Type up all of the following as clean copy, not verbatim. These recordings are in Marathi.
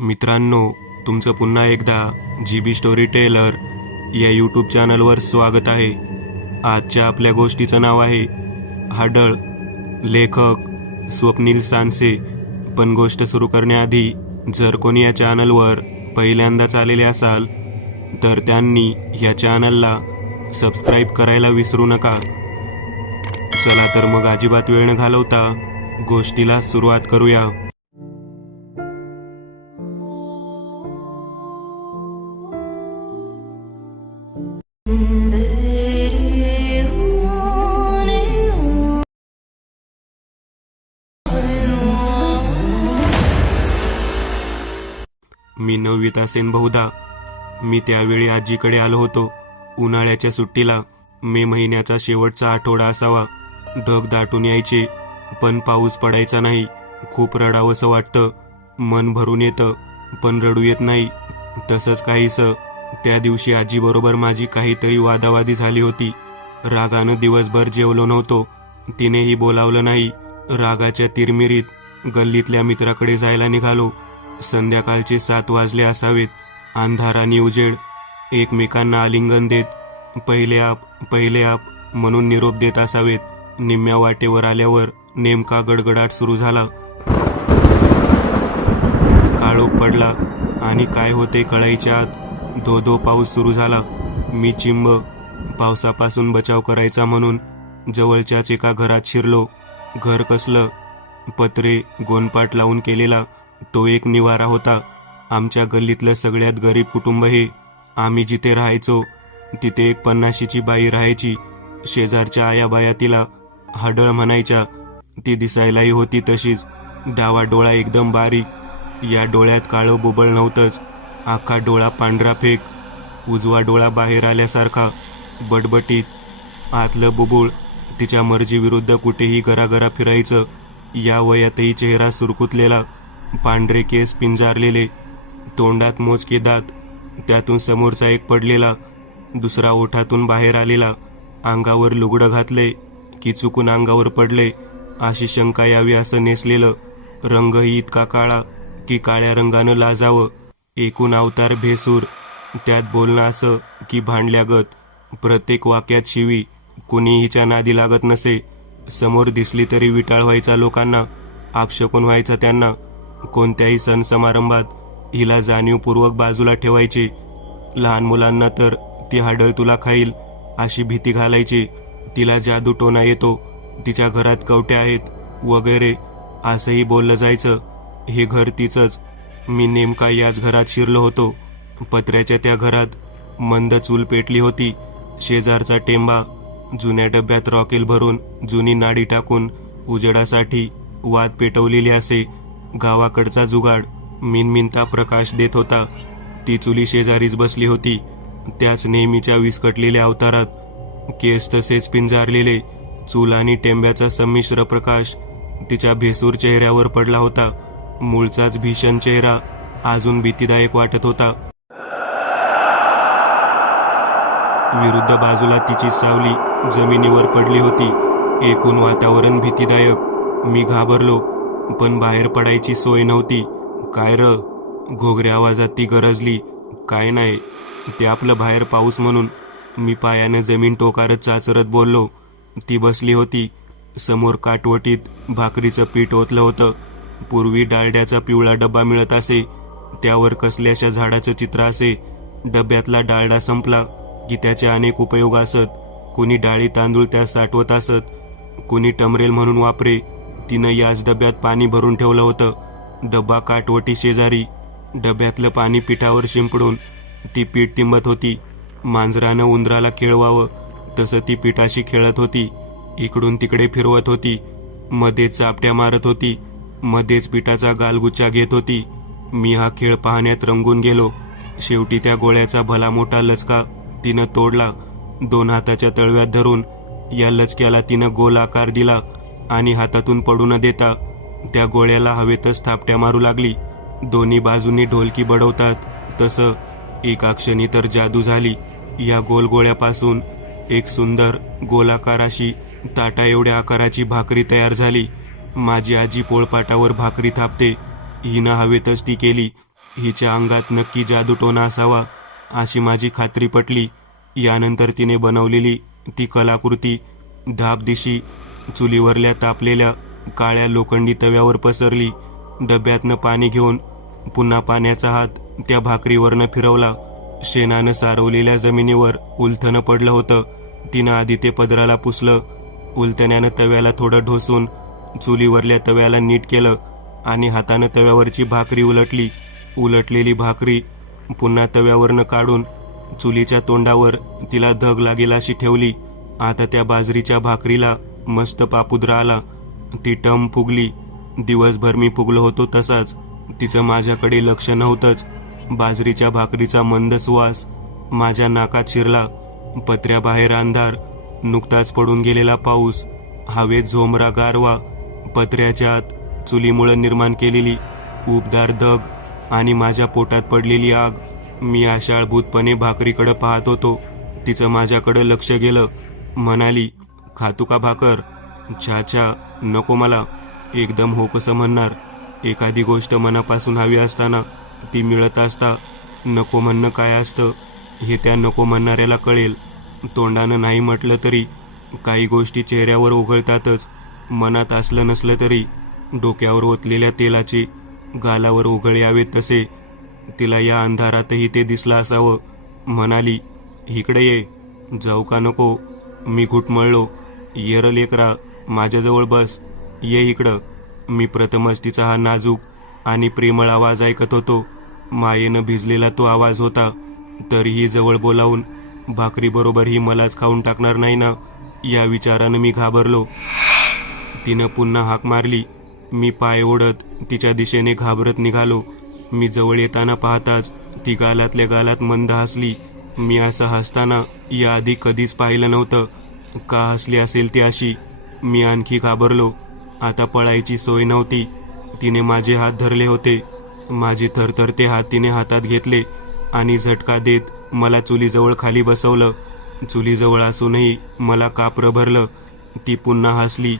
मित्रांनो, तुमचं पुन्हा एकदा GB स्टोरी टेलर या यूट्यूब चॅनलवर स्वागत आहे. आजच्या आपल्या गोष्टीचं नाव आहे हाडळ. लेखक स्वप्नील सांसे. पण गोष्ट सुरू करण्याआधी जर कोणी या चॅनलवर पहिल्यांदाच आलेले असाल तर त्यांनी या चॅनलला सबस्क्राईब करायला विसरू नका. चला तर मग अजिबात वेळ न घालवता गोष्टीला सुरुवात करूया. मी 9वीत असेन बहुधा. मी त्यावेळी आजीकडे आलो होतो. उन्हाळ्याच्या सुट्टीला. मे महिन्याचा शेवटचा आठवडा असावा. ढग दाटून यायचे पण पाऊस पडायचा नाही. खूप रडावंसं वाटतं. मन भरून येतं पण रडू येत नाही. तसंच काहीसं त्या दिवशी आजीबरोबर माझी काहीतरी वादावादी झाली होती. रागानं दिवसभर जेवलो नव्हतो. तिनेही बोलावलं नाही. रागाच्या तिरमिरीत गल्लीतल्या मित्राकडे जायला निघालो. संध्याकाळचे 7 वाजले असावेत. अंधार आणि उजेड. एकमेकांना आलिंगन देत पहिले आप म्हणून निरोप देत असावेत. निम्म्या वाटेवर आल्यावर नेमका गडगडाट सुरू झाला. काळोख पडला आणि काय होते कळायच्या आत धो पाऊस सुरू झाला. मी चिंब. पावसापासून बचाव करायचा म्हणून जवळच्याच एका घरात शिरलो. घर कसलं? पत्रे गोनपाट लावून केलेला तो एक निवारा होता. आमच्या गल्लीतलं सगळ्यात गरीब कुटुंब हे. आम्ही जिथे राहायचो तिथे एक 50शीची बाई राहायची. शेजारच्या आयाबाया तिला हाडळ म्हणायच्या. ती दिसायलाही होती तशीच. डावा डोळा एकदम बारीक. या डोळ्यात काळं बुबळ नव्हतंच. आखा डोळा पांढरा फेक. उजवा डोळा बाहेर आल्यासारखा बटबटीत. आतलं बुबुळ तिच्या मर्जीविरुद्ध कुठेही गरागरा फिरायचं. या वयातही चेहरा सुरकुतलेला. पांढरे केस पिंजारलेले. तोंडात मोजके दात. त्यातून समोरचा एक पडलेला. दुसरा ओठातून बाहेर आलेला. अंगावर लुगडं घातले की चुकून अंगावर पडले अशी शंका यावी असं नेसलेलं. रंगही इतका काळा की काळ्या रंगानं लाजावं. एकूण अवतार भेसूर. त्यात बोलणं असं की भांडल्यागत. प्रत्येक वाक्यात शिवी. कुणी हिच्या नादी लागत नसे. समोर दिसली तरी विटाळ व्हायचा लोकांना. अपशकुन व्हायचा त्यांना. कोणत्याही सण समारंभात हिला जाणीवपूर्वक बाजूला ठेवायचे. लहान मुलांना तर ती हाडळ तुला खाईल अशी भीती घालायची. तिला जादू टोना येतो. तिच्या घरात कवट्या आहेत वगैरे असंही बोललं जायचं. हे घर तिचंच. मी नेमका याच घरात शिरलो होतो. पत्र्याच्या त्या घरात मंद चूल पेटली होती. शेजारचा टेंबा. जुन्या डब्यात रॉकेल भरून जुनी नाडी टाकून उजेडासाठी वात पेटवलेली असे. गावाकडचा जुगाड मिनमिनता प्रकाश देत होता. ती चुली शेजारीच बसली होती. त्याच नेहमीच्या विस्कटलेल्या अवतारात. केस तसेच पिंजारलेले. चूल आणि टेंब्याचा संमिश्र प्रकाश तिच्या भेसूर चेहऱ्यावर पडला होता. मूळचाच भीषण चेहरा अजून भीतीदायक वाटत होता. विरुद्ध बाजूला तिची सावली जमिनीवर पडली होती. एकूण वातावरण भीतीदायक. मी घाबरलो पण बाहेर पडायची सोय नव्हती. काय र? घोगऱ्या आवाजात ती गरजली. काय नाही, ते आपलं बाहेर पाऊस म्हणून. मी पायानं जमीन टोकारत चाचरत बोललो. ती बसली होती. समोर काटवटीत भाकरीचं पीठ ओतलं होतं. पूर्वी डाळड्याचा पिवळा डब्बा मिळत असे. त्यावर कसल्याशा झाडाचं चित्र असे. डब्यातला डाळडा संपला की त्याचे अनेक उपयोग असत. कुणी डाळी तांदूळ त्यात साठवत असत. कुणी टमरेल म्हणून वापरे. तिनं याच डब्यात पाणी भरून ठेवलं होतं. डब्बा काटवटी शेजारी. डब्यातलं पाणी पिठावर शिंपडून ती पीठ तिंबत होती. मांजरानं उंदराला खेळवावं तसं ती पिठाशी खेळत होती. इकडून तिकडे फिरवत होती. मध्येच चापट्या मारत होती. मध्येच पिठाचा गालगुच्चा घेत होती. मी हा खेळ पाहण्यात रंगून गेलो. शेवटी त्या गोळ्याचा भला मोठा लचका तिनं तोडला. 2 हाताच्या तळव्यात धरून या लचक्याला तिनं गोल आकार दिला आणि हातातून पडू न देता त्या गोळ्याला हवेतच थापट्या मारू लागली. दोन्ही बाजूंनी ढोलकी बडवतात तसं. एका क्षणी तर जादू झाली. या गोल गोळ्यापासून एक सुंदर गोलाकार अशी ताटा एवढ्या आकाराची भाकरी तयार झाली. माझी आजी पोळपाटावर भाकरी थापते. हिनं हवेतच ती केली. हिच्या अंगात नक्की जादूटोणा असावा अशी माझी खात्री पटली. यानंतर तिने बनवलेली ती कलाकृती धापदिशी चुलीवरल्या तापलेल्या काळ्या लोखंडी तव्यावर पसरली. डब्यातनं पाणी घेऊन पुन्हा पाण्याचा हात त्या भाकरीवरनं फिरवला. शेणानं सारवलेल्या जमिनीवर उलथनं पडलं होतं. तिनं आधी ते पदराला पुसलं. उलथण्यानं तव्याला थोडं ढोसून चुलीवरल्या तव्याला नीट केलं आणि हातानं तव्यावरची भाकरी उलटली. उलटलेली भाकरी पुन्हा तव्यावरनं काढून चुलीच्या तोंडावर तिला धग लागेल अशी ठेवली. आता त्या बाजरीच्या भाकरीला मस्त पापुद्रा आला. ती टम फुगली. दिवसभर मी फुगलो होतो तसाच. तिचं माझ्याकडे लक्ष नव्हतंच. बाजरीच्या भाकरीचा मंद सुवास माझ्या नाकात शिरला. पत्र्याबाहेर अंधार, नुकताच पडून गेलेला पाऊस, हवेत झोमरा गारवा, पत्र्याच्या आत चुलीमुळं निर्माण केलेली उबदार धग आणि माझ्या पोटात पडलेली आग. मी आशाळभूतपणे भाकरीकडं पाहत होतो. तिचं माझ्याकडं लक्ष गेलं. म्हणाली, खातू का भाकर? छाछा, नको मला. एकदम हो कसं म्हणणार? एखादी गोष्ट मनापासून हवी असताना ती मिळत असता नको म्हणणं काय असतं हे त्या नको म्हणणाऱ्याला कळेल. तोंडानं नाही म्हटलं तरी काही गोष्टी चेहऱ्यावर उघळतातच. मनात असलं नसलं तरी डोक्यावर ओतलेल्या तेलाचे गालावर उघळ यावेत तसे. तिला या अंधारातही ते दिसलं असावं. म्हणाली, इकडे ये. जाऊ का नको? मी घुटमळलो. ये र लेकरा, माझ्याजवळ बस. ये इकडं. मी प्रथमच तिचा हा नाजूक आणि प्रेमळ आवाज ऐकत होतो. मायेनं भिजलेला तो आवाज होता. तरीही जवळ बोलावून भाकरीबरोबर ही मलाच खाऊन टाकणार नाही ना, या विचारानं मी घाबरलो. तिनं पुन्हा हाक मारली. मी पाय ओढत तिच्या दिशेने घाबरत निघालो. मी जवळ येताना पाहताच ती गालातल्या गालात मंद हसली. मी असं हसताना याआधी कधीच पाहिलं नव्हतं. का हसली असेल ती अशी? मी आणखी घाबरलो. आता पळायची सोय नव्हती. तिने माझे हात धरले होते. माझे थरथरते हात तिने हातात घेतले आणि झटका देत मला चुलीजवळ खाली बसवलं. चुलीजवळ असूनही मला कापरं भरलं. ती पुन्हा हसली.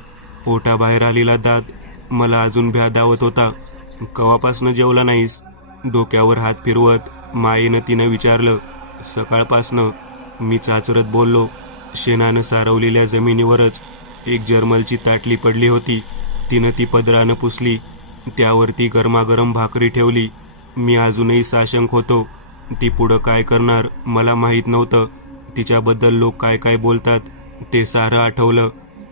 ओठाबाहेर आलेला दात मला अजून भ्या दावत होता. कवापासनं जेवला नाहीस? डोक्यावर हात फिरवत मायेनं तिनं विचारलं. सकाळपासनं, मी चाचरत बोललो. शेणानं सारवलेल्या जमिनीवरच एक जर्मलची ताटली पडली होती. तिनं ती पदरानं पुसली. त्यावरती गरमागरम भाकरी ठेवली. मी अजूनही साशंक होतो. ती पुढं काय करणार मला माहीत नव्हतं. तिच्याबद्दल लोक काय काय बोलतात ते सारं आठवलं.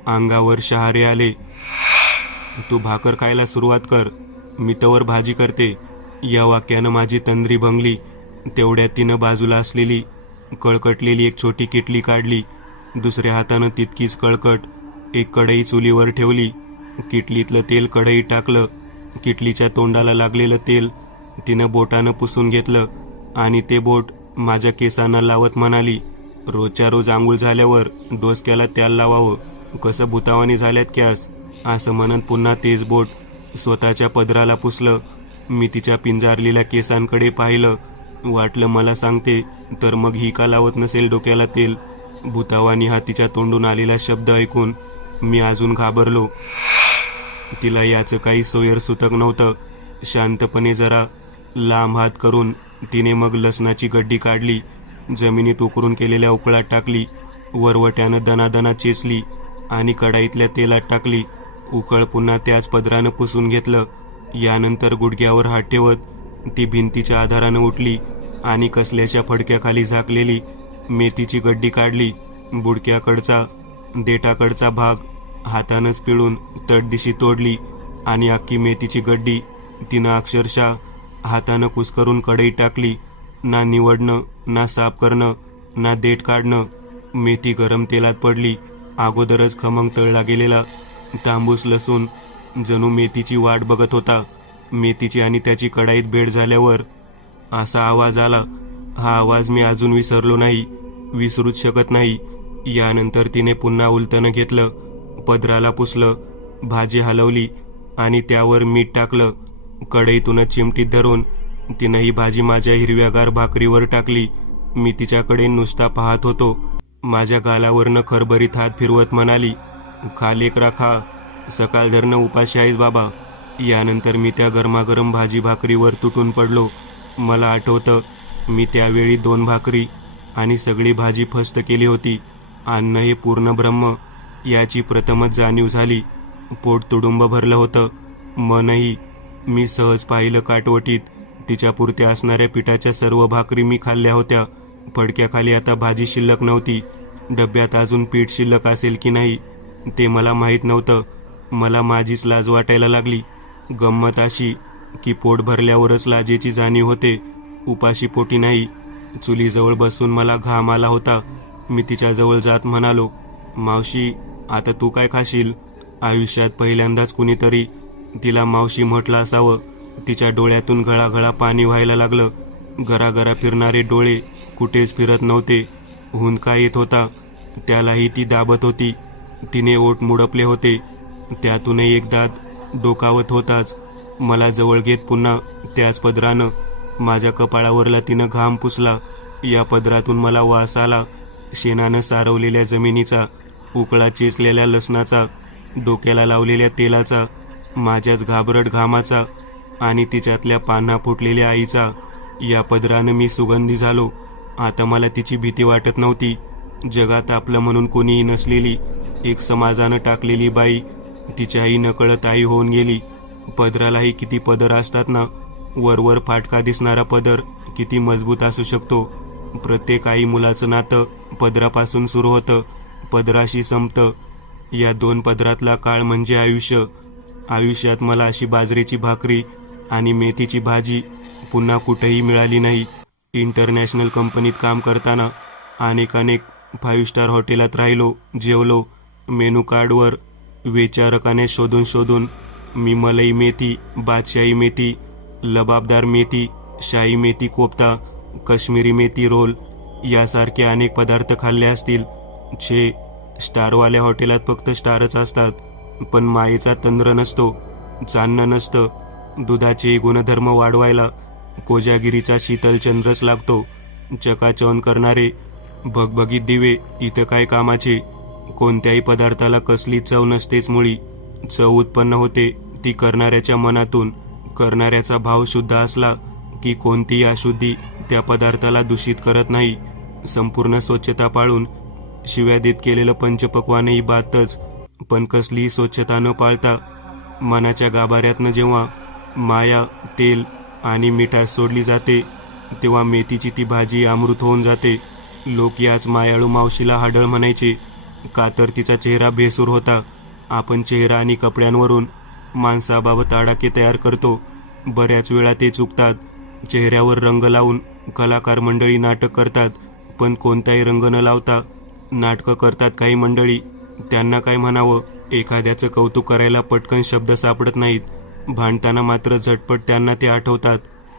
अंगावर शहारे आले. तू भाकर खायला सुरुवात कर, मी तवर भाजी करते. या वाक्यानं माझी तंद्री भंगली. तेवढ्यात तिनं बाजूला असलेली कळकटलेली एक छोटी किटली काढली. दुसऱ्या हातानं तितकीच कळकट एक कढई चुलीवर ठेवली. किटलीतलं तेल कढईत टाकलं. किटलीच्या तोंडाला लागलेलं तेल तिनं बोटानं पुसून घेतलं आणि ते बोट माझ्या केसांना लावत म्हणाली, रोजच्या रोज आंघोळ झाल्यावर डोसक्याला तेल लावावं, कसं भुतावानी झाल्यात क्यास? असं म्हणत पुन्हा तेच बोट स्वतःच्या पदराला पुसलं. मी तिच्या पिंजारलेल्या केसांकडे पाहिलं. वाटलं मला सांगते तर मग ही का लावत नसेल डोक्याला तेल. भुतावानी हा तिच्या तोंडून आलेला शब्द ऐकून मी अजून घाबरलो. तिला याचं काही सोयर सुतक नव्हतं. शांतपणे जरा लांब हात करून तिने मग लसणाची गड्डी काढली. जमिनीत उकरून केलेल्या उकळात टाकली. वरवट्यानं दणादणा चेचली आणि कढाईतल्या तेलात टाकली. उकळ पुन्हा त्याच पदरानं पुसून घेतलं. यानंतर गुडघ्यावर हात ठेवत ती भिंतीच्या आधारानं उठली आणि कसल्याच्या फडक्याखाली झाकलेली मेथीची गड्डी काढली. बुडक्याकडचा देठाकडचा भाग हातानंच पिळून तटदिशी तोडली आणि अख्खी मेथीची गड्डी तिनं अक्षरशः हातानं कुस्करून कढईत टाकली. ना निवडणं, ना साफ करणं, ना देठ काढणं. मेथी गरम तेलात पडली. अगोदरच खमंग तळला गेलेला तांबूस लसूण जणू मेथीची वाट बघत होता. मेथीची आणि त्याची कढाईत भेट झाल्यावर असा आवाज आला. हा आवाज मी अजून विसरलो नाही, विसरूच शकत नाही. यानंतर तिने पुन्हा उलटणं घेतलं, पदराला पुसलं, भाजी हलवली आणि त्यावर मीठ टाकलं. कढईतूनच चिमटीत धरून तिनं ही भाजी माझ्या हिरव्यागार भाकरीवर टाकली. मी तिच्याकडे नुसता पाहत होतो. माझ्या गालावरनं खरभरीत हात फिरवत म्हणाली, खा लेकरा खा, सकाळ धरणं उपाशी आहेस बाबा. यानंतर मी त्या गरमागरम भाजी भाकरीवर तुटून पडलो. मला आठवतं, मी त्यावेळी 2 भाकरी आणि सगळी भाजी फस्त केली होती. अन्न हे पूर्ण ब्रह्म याची प्रथमच जाणीव झाली. पोट तुडुंब भरलं होतं, मनही. मी सहज पाहिलं काटवटीत. तिच्यापुरत्या असणाऱ्या पिठाच्या सर्व भाकरी मी खाल्ल्या होत्या. फडक्याखाली आता भाजी शिल्लक नव्हती. डब्यात अजून पीठ शिल्लक असेल की नाही ते मला माहीत नव्हतं. मला माझीच लाज वाटायला लागली. गंमत अशी की पोट भरल्यावरच लाजेची जाणीव होते, उपाशी पोटी नाही. चुलीजवळ बसून मला घाम आला होता. मी तिच्याजवळ जात म्हणालो, मावशी, आता तू काय खाशील? आयुष्यात पहिल्यांदाच कुणीतरी तिला मावशी म्हटलं असावं. तिच्या डोळ्यातून घळाघळा पाणी व्हायला लागलं. घराघरा फिरणारे डोळे कुठेच फिरत नव्हते. हुंदका येत होता, त्यालाही ती दाबत होती. तिने ओठ मुडपले होते, त्यातूनही एक दात डोकावत होताच. मला जवळ घेत पुन्हा त्याच पदरानं माझ्या कपाळावरला तिनं घाम पुसला. या पदरातून मला वास आला, शेणानं सारवलेल्या जमिनीचा, उकळा चेचलेल्या लसणाचा, डोक्याला लावलेल्या तेलाचा, माझ्याच घाबरट घामाचा आणि तिच्यातल्या पान्हा फुटलेल्या आईचा. या पदरानं मी सुगंधी झालो. आता मला तिची भीती वाटत नव्हती. जगात आपलं म्हणून कोणीही नसलेली एक समाजानं टाकलेली बाई तिच्याही नकळत आई होऊन गेली. पदरालाही किती पदर असतात ना. वरवर फाटका दिसणारा पदर किती मजबूत असू शकतो. प्रत्येक आई मुलाचं नातं पदरापासून सुरू होतं, पदराशी संपतं. या 2 पदरातला काळ म्हणजे आयुष्य. आयुष्यात मला अशी बाजरीची भाकरी आणि मेथीची भाजी पुन्हा कुठेही मिळाली नाही. इंटरनॅशनल कंपनीत काम करताना अनेक 5 स्टार हॉटेलात राहिलो, जेवलो. मेनू कार्डवर विचारकाने शोधून मी मलाई मेथी, बादशाही मेथी, लबाबदार मेथी, शाही मेथी कोफ्ता, काश्मीरी मेथी रोल यासारखे अनेक पदार्थ खाल्ले असतील. छे, स्टारवाल्या हॉटेलात फक्त स्टारच असतात, पण मायेचा तंद्र नसतो, चांदणं नसतं. दुधाचे गुणधर्म वाढवायला कोजागिरीचा शीतल चंद्रच लागतो. चकाचौंध करणारे भगभगीत दिवे इथं काय कामाचे? कोणत्याही पदार्थाला कसली चव नसतेच मुळी. चव उत्पन्न होते ती करणाऱ्याच्या मनातून. करणाऱ्याचा भाव शुद्ध असला की कोणतीही अशुद्धी त्या पदार्थाला दूषित करत नाही. संपूर्ण स्वच्छता पाळून शिव्या देत केलेलं पंचपक्वानही बातच, पण कसलीही स्वच्छता न पाळता मनाच्या गाभाऱ्यातनं जेव्हा माया, तेल आणि मिठास सोडली जाते, तेव्हा मेथीची ती भाजी अमृत होऊन जाते. लोक याच मायाळू मावशीला हाडळ म्हणायचे, का तर तिचा चेहरा बेसूर होता. आपण चेहरा आणि कपड्यांवरून माणसाबाबत आडाखे तयार करतो. बऱ्याच वेळा ते चुकतात. चेहऱ्यावर रंग लावून कलाकार मंडळी नाटक करतात, पण कोणताही रंग न लावता नाटकं करतात काही मंडळी. त्यांना काय म्हणावं? एखाद्याचं कौतुक करायला पटकन शब्द सापडत नाहीत. भांडताना मात्र झटपट त्यांना ते आठवतात.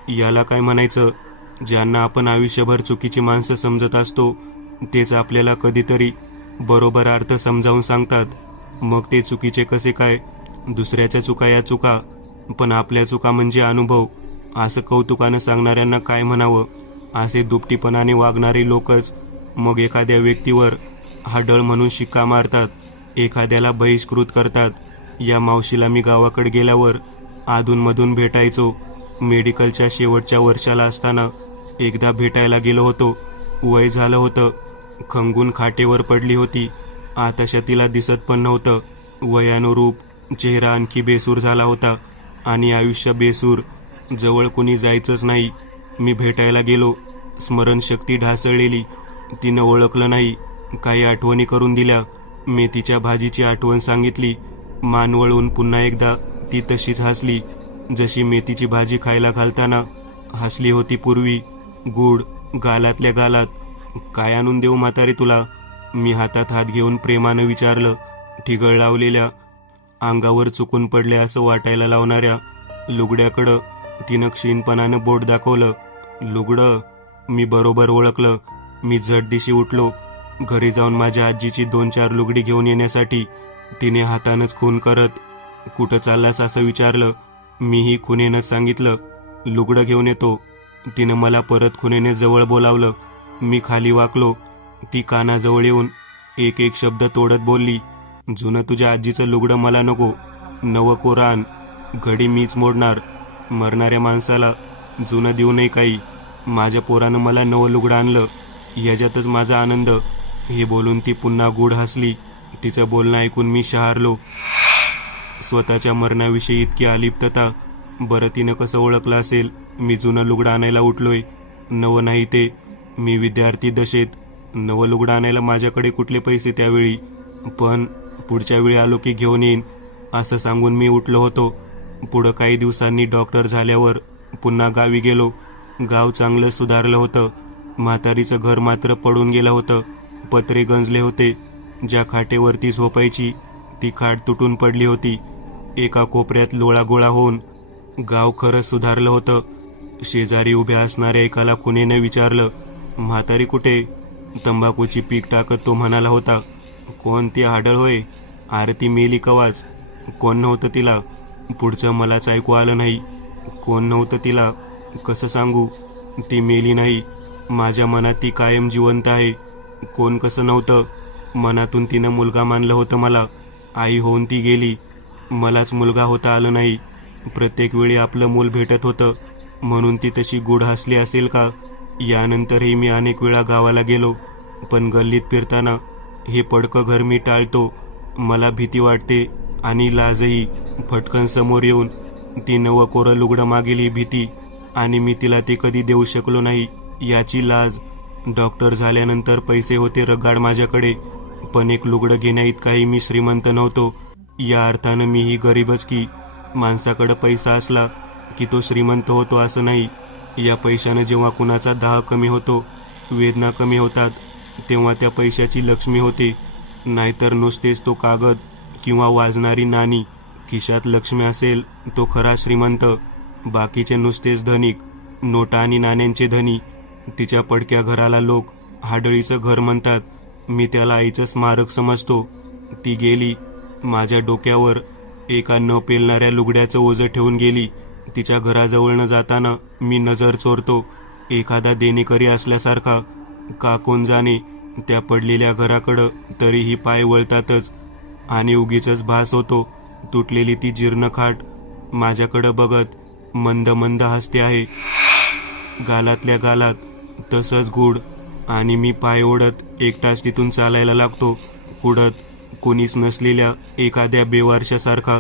याला काय म्हणायचं? ज्यांना आपण आयुष्यभर चुकीची माणसं समजत असतो, तेच आपल्याला कधीतरी बरोबर अर्थ समजावून सांगतात. मग ते चुकीचे कसे काय? दुसऱ्याच्या चुका या चुका, पण आपल्या चुका म्हणजे अनुभव, असं कौतुकानं सांगणाऱ्यांना काय म्हणावं? असे दुपटीपणाने वागणारे लोकच मग एखाद्या व्यक्तीवर हाडळ म्हणून शिक्का मारतात, एखाद्याला बहिष्कृत करतात. या मावशीला मी गावाकडे गेल्यावर अधूनमधून भेटायचो. मेडिकलच्या शेवटच्या वर्षाला असताना एकदा भेटायला गेलो होतो. वय झालं होतं, खंगून खाटेवर पडली होती. आताशा तिला दिसत पण नव्हतं. वयानुरूप चेहरा आणखी बेसूर झाला होता आणि आयुष्य बेसूर. जवळ कुणी जायचंच नाही. मी भेटायला गेलो. स्मरणशक्ती ढासळलेली. तिनं ओळखलं नाही. काही आठवणी करून दिल्या. मेथीच्या भाजीची आठवण सांगितली. मान वळून पुन्हा एकदा ती तशीच हसली, जशी मेथीची भाजी खायला घालताना हसली होती पूर्वी. गुड, गालातल्या गालात. काय आणून देऊ म्हातारे तुला? मी हातात हात घेऊन प्रेमानं विचारलं. ठिगळ लावलेल्या, अंगावर चुकून पडले असं वाटायला लावणाऱ्या लुगड्याकडं तिनं क्षीणपणानं बोट दाखवलं. लुगडं? मी बरोबर ओळखलं. मी झटदिशी उठलो. घरी जाऊन माझ्या आजीची 2-4 लुगडी घेऊन येण्यासाठी तिने हातानंच खून करत, कुठं चाललास असं विचारलं. मीही खुनेनं सांगितलं, लुगडं घेऊन येतो. तिनं मला परत खुनेने जवळ बोलावलं. मी खाली वाकलो. ती कानाजवळ येऊन एक एक शब्द तोडत बोलली, जुनं तुझ्या आजीचं लुगडं मला नको, नवं कोरान. घडी मीच मोडणार. मरणाऱ्या माणसाला जुनं देऊ नये काही. माझ्या पोरानं मला नवं लुगडं आणलं, याच्यातच माझा आनंद. हे बोलून ती पुन्हा गूढ हसली. तिचं बोलणं ऐकून मी शहारलो. स्वतःच्या मरणाविषयी इतकी अलिप्तता. बरं तिनं कसं ओळखलं असेल मी जुनं लुगडं आणायला उठलोय? नवं नाही ते, मी विद्यार्थी दशेत. नवं लुगडं आणायला माझ्याकडे कुठले पैसे त्यावेळी? पण पुढच्या वेळी आलो की घेऊन येईन असं सांगून मी उठलो होतो. पुढं काही दिवसांनी डॉक्टर झाल्यावर पुन्हा गावी गेलो. गाव चांगलं सुधारलं होतं. म्हातारीचं घर मात्र पडून गेलं होतं. पत्रे गंजले होते. ज्या खाटेवरती झोपायची ती खाट तुटून पडली होती. एका कोपऱ्यात लोळागोळा होऊन. गाव खरंच सुधारलं होतं. शेजारी उभ्या असणाऱ्या एकाला खुनेनं विचारलं, म्हातारी कुठे? तंबाखूची पीक टाकत तो म्हणाला होता, कोण ती हाडळ होय? आरती मेली कवाच. कोण नव्हतं तिला? पुढचं मलाच ऐकू आलं नाही. कोण नव्हतं तिला? कसं सांगू? ती मेली नाही. माझ्या मनात ती कायम जिवंत आहे. कोण कसं नव्हतं? मनातून तिनं मुलगा मानलं होतं मला. आई होऊन ती गेली. मलाच मुलगा होता आलं नाही. प्रत्येक वेळी आपलं मूल भेटत होतं म्हणून ती तशी गूढ हसली असेल का? यानंतरही मी अनेक वेळा गावाला गेलो, पण गल्लीत फिरताना हे पडकं घर मी टाळतो. मला भीती वाटते आणि लाजही. फटकन समोर येऊन ती नवं कोरं लुगडं मागेल ही भीती, आणि मी तिला ते कधी देऊ शकलो नाही याची लाज. डॉक्टर झाल्यानंतर पैसे होते रगाड माझ्याकडे, पण एक लुगडं घेण्याइतकाही मी श्रीमंत नव्हतो. या अर्थानं मीही गरीबच की. माणसाकडं पैसा असला की तो श्रीमंत होतो असं नाही. या पैशानं जेव्हा कुणाचा दाह कमी होतो, वेदना कमी होतात, तेव्हा त्या पैशाची लक्ष्मी होते. नाहीतर नुसतेच तो कागद किंवा वाजणारी नाणी. खिशात लक्ष्मी असेल तो खरा श्रीमंत. बाकीचे नुसतेच धनिक, नोटा आणि नाण्यांचे धनी. तिच्या पडक्या घराला लोक हाडळीचं घर म्हणतात. मी त्याला आईचं स्मारक समजतो. ती गेली. माझ्या डोक्यावर एका न पेलणाऱ्या लुगड्याचं ओझं ठेवून गेली. तिच्या घराजवळनं जाताना मी नजर चोरतो, एखादा देणेकरी असल्यासारखा. का कोण जाणे, त्या पडलेल्या घराकडं तरीही पाय वळतातच, आणि उगीचच भास होतो. तुटलेली ती जीर्ण खाट माझ्याकडं बघत मंद मंद हसते आहे. गालातल्या गालात तसंच गूढ. आणि मी पाय ओढत एकटाच तिथून चालायला लागतो, कुडत, कोणीच नसलेल्या एखाद्या बेवारशासारखा.